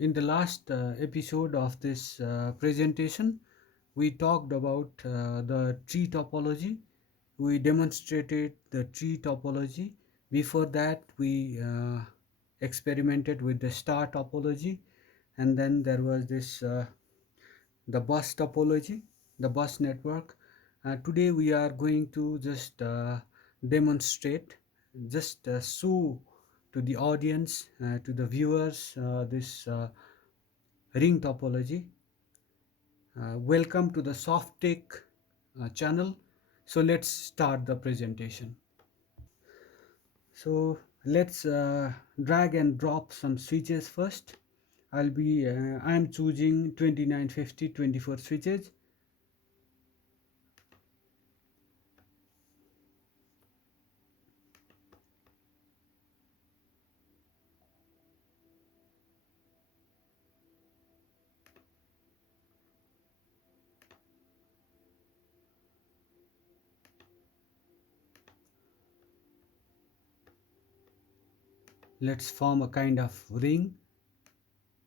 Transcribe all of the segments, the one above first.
In the last episode of this presentation, we talked about the tree topology. We demonstrated the tree topology. Before that, we experimented with the star topology, and then there was this the bus topology, the bus network. Today, we are going to just demonstrate, just show to the audience, to the viewers, this ring topology. Welcome to the SoftTech channel. So let's start the presentation. So let's drag and drop some switches first. I'm choosing 2950 24 switches. Let's form a kind of ring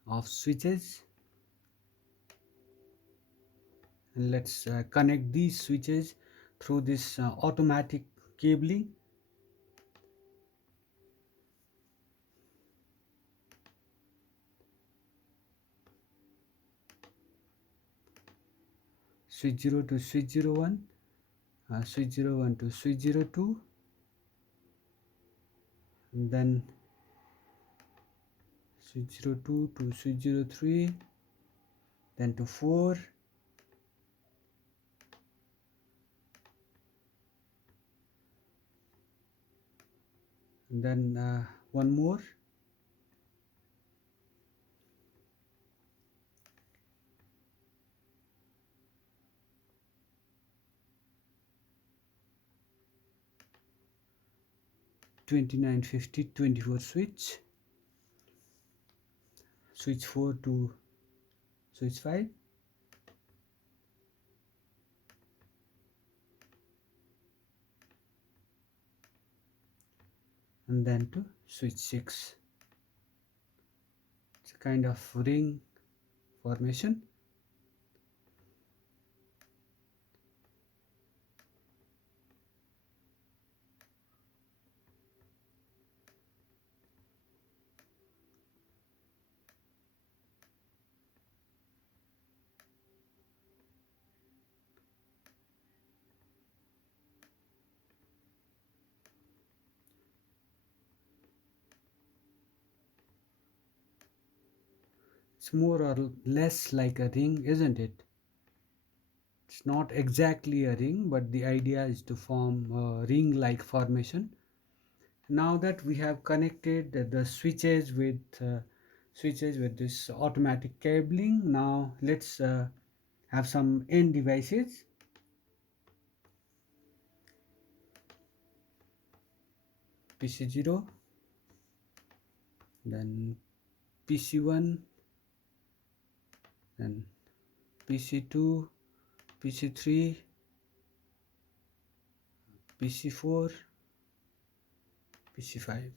of switches, and let's connect these switches through this automatic cabling. Switch 0 to switch 01, switch 01 to switch 02, and then switch 02 to switch 03, then to 4, and then one more, 2950 24 switch, switch 4 to switch 5, and then to switch 6. It's a kind of ring formation. It's more or less like a ring, isn't it? It's not exactly a ring, but the idea is to form a ring like formation. Now that we have connected the switches with this automatic cabling, now let's have some end devices. PC0, then PC1, then PC2, PC3, PC4, PC5.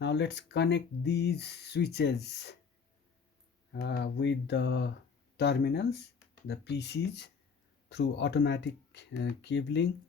Now let's connect these switches with the terminals, the PCs, through automatic cabling.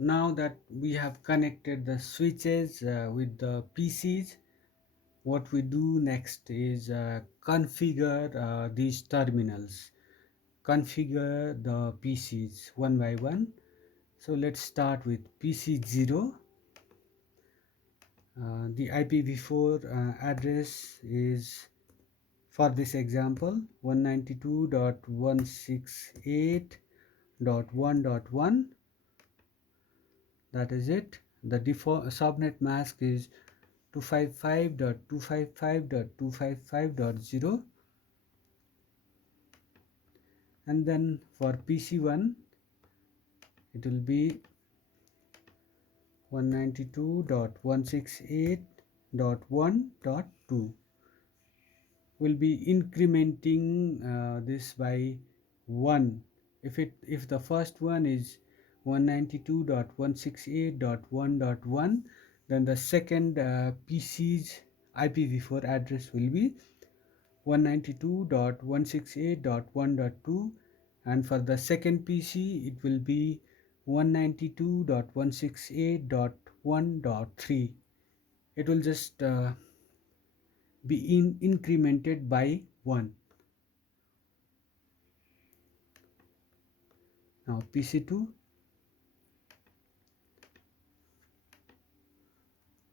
now that we have connected the switches with the PCs, what we do next is configure these terminals, configure the PCs one by one. So let's start with PC0. The IPv4 address is, for this example, 192.168.1.1. That is it. The default subnet mask is 255.255.255.0, and then for PC1 it will be 192.168.1.2. Will be incrementing this by 1. If the first one is 192.168.1.1, then the second PC's IPv4 address will be 192.168.1.2, and for the second PC it will be 192.168.1.3. It will just be incremented by 1. Now PC2,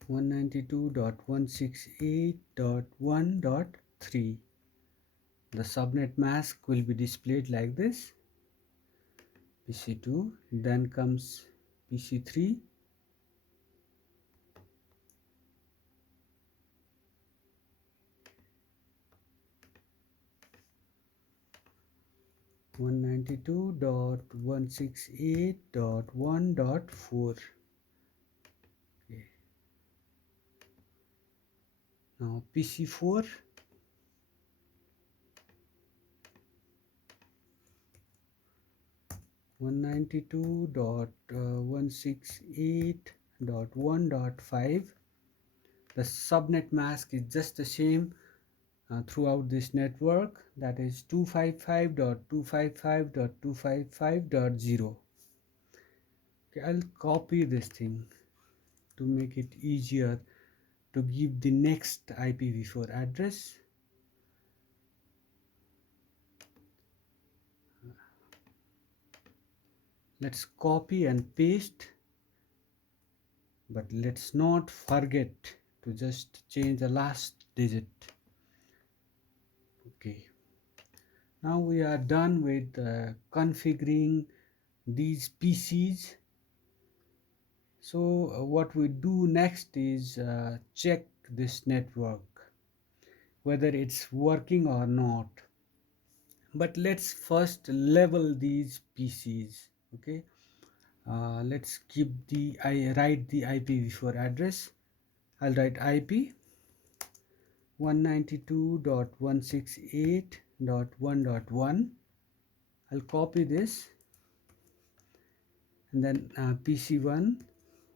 192.168.1.3. The subnet mask will be displayed like this. PC2, then comes PC3, 192.168.1.4. Okay. Now PC4, 192.168.1.5. The subnet mask is just the same throughout this network, that is 255.255.255.0. Okay, I'll copy this thing to make it easier to give the next IPv4 address. Let's copy and paste, but let's not forget to just change the last digit. Okay, now we are done with configuring these PCs. So what we do next is check this network whether it's working or not. But let's first level these PCs. Okay, let's keep the I write the IPv4 address. I'll write IP 192.168.1.1. I'll copy this, and then PC1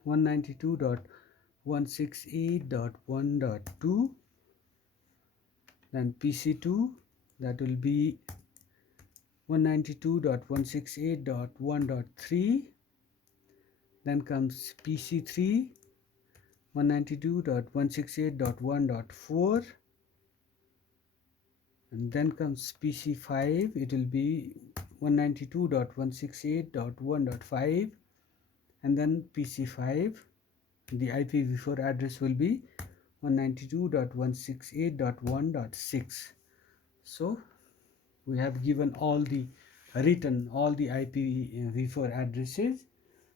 192.168.1.2, then PC2, that will be 192.168.1.3, then comes PC3 192.168.1.4, and then comes PC5, it will be 192.168.1.5, and then PC5, the IPv4 address will be 192.168.1.6. So we have given all the IPv4 addresses.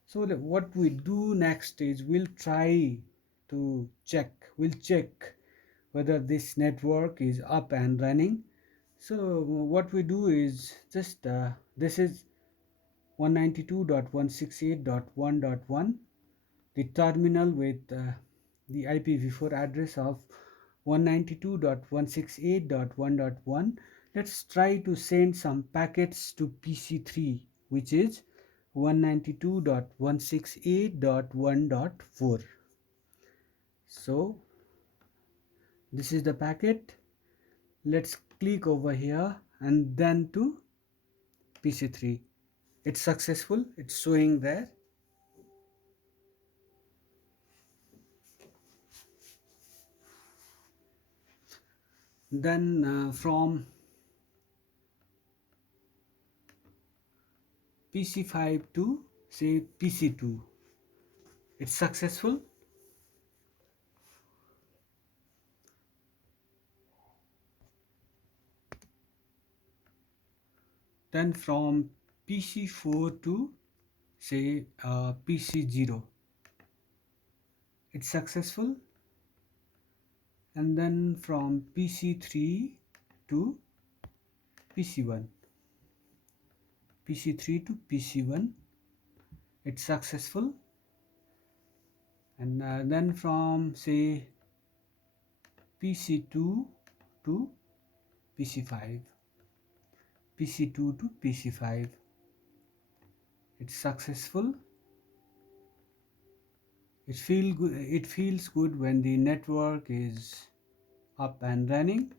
So what we do next is we'll check whether this network is up and running. So what we do is just this is 192.168.1.1, the terminal with the IPv4 address of 192.168.1.1. Let's try to send some packets to PC3, which is 192.168.1.4. So this is the packet. Let's click over here and then to PC3. It's successful, it's showing there. Then from PC5 to say PC2, it's successful. Then from PC4 to say PC0, it's successful. And then from PC3 to PC1, PC3 to PC1, it's successful. And then from say PC2 to PC5, PC2 to PC5, it's successful. It feels good when the network is up and running.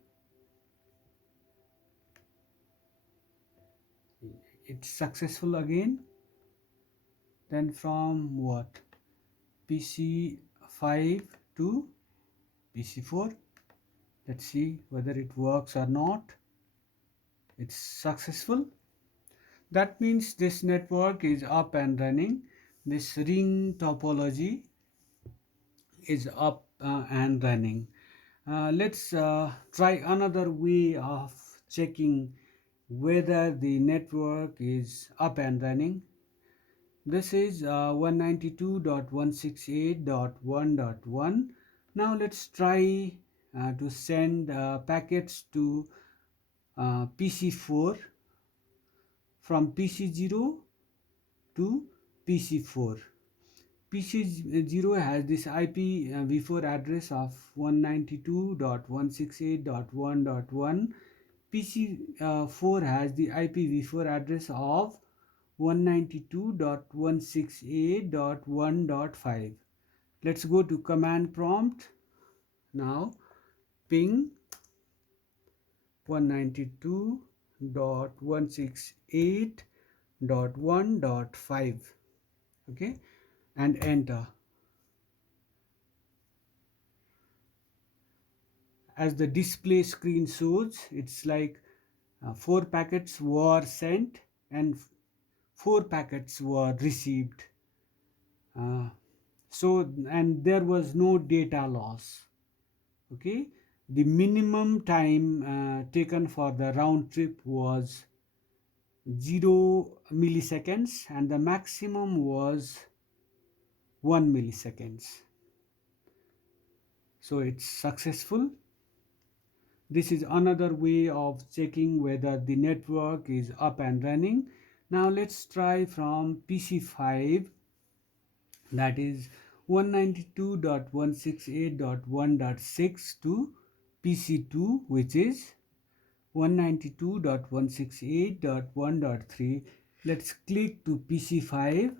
It's successful again. Then from what, PC5 to PC4, let's see whether it works or not. It's successful. That means this network is up and running. This ring topology is up and running. Let's try another way of checking whether the network is up and running. This is 192.168.1.1. Now let's try to send packets to PC4 from PC0 to PC4. PC0 has this IPv4 address of 192.168.1.1. PC4 has the IPv4 address of 192.168.1.5. Let's go to command prompt. Now ping 192.168.1.5, okay, and enter. As the display screen shows, it's like 4 packets were sent and 4 packets were received. So and there was no data loss. Okay, the minimum time taken for the round trip was 0 milliseconds and the maximum was 1 milliseconds. So it's successful. This is another way of checking whether the network is up and running. Now let's try from PC5, that is 192.168.1.6 to PC2, which is 192.168.1.3. Let's click to PC5,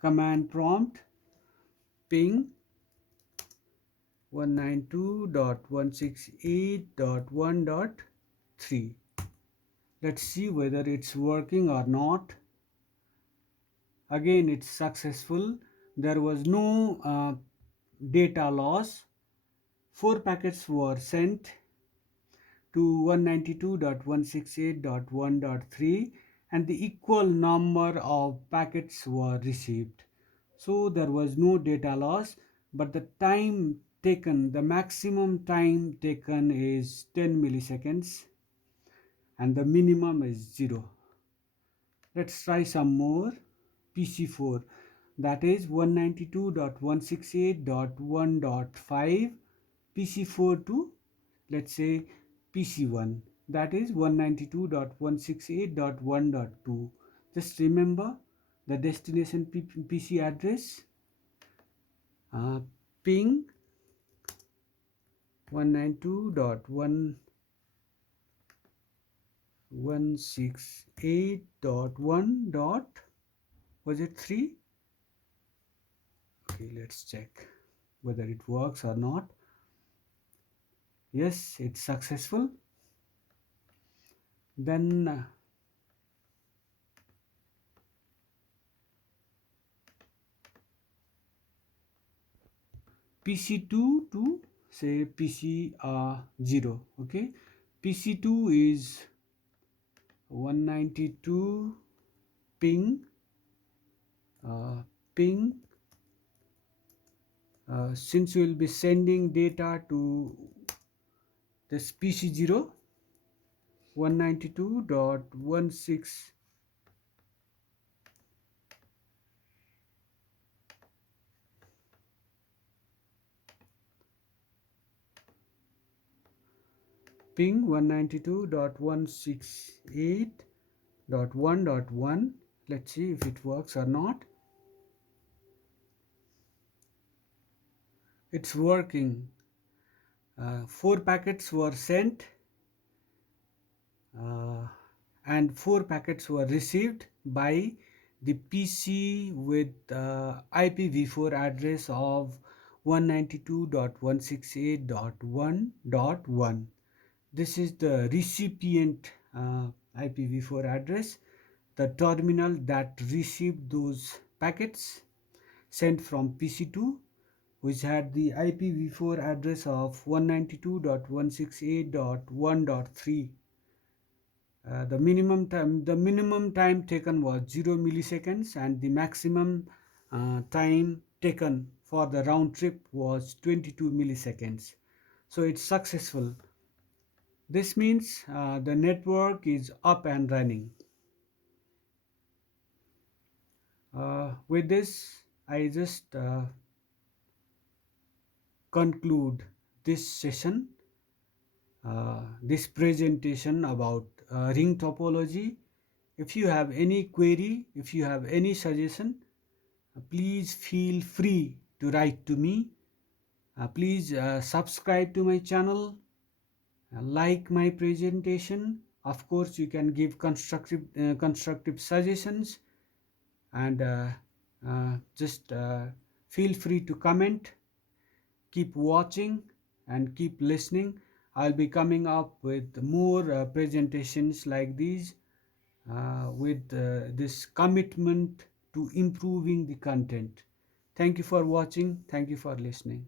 command prompt ping 192.168.1.3. Let's see whether it's working or not. Again, it's successful. There was no data loss. 4 packets were sent to 192.168.1.3 and the equal number of packets were received. So there was no data loss, but the time taken, the maximum time taken is 10 milliseconds and the minimum is 0. Let's try some more. PC4, that is 192.168.1.5, PC4 to let's say PC1, that is 192.168.1.2. Just remember the destination PC address, ping 192.168.1 dot, was it 3? Okay, let's check whether it works or not. Yes, it's successful. Then PC2 to say PC 0. Okay, PC2 is 192 ping, uh, ping. Since we will be sending data to this PC0, 192.16, ping 192.168.1.1. Let's see if it works or not. It's working. 4 packets were sent, uh, and 4 packets were received by the PC with IPv4 address of 192.168.1.1. This is the recipient IPv4 address, the terminal that received those packets sent from PC2, which had the IPv4 address of 192.168.1.3. The minimum time taken was 0 milliseconds, and the maximum time taken for the round trip was 22 milliseconds. So it's successful. This means the network is up and running. With this, I just conclude this session, this presentation about ring topology. If you have any query, if you have any suggestion, please feel free to write to me. Please subscribe to my channel, like my presentation. Of course, you can give constructive suggestions, and just feel free to comment. Keep watching and keep listening. I'll be coming up with more presentations like these, with this commitment to improving the content. Thank you for watching. Thank you for listening.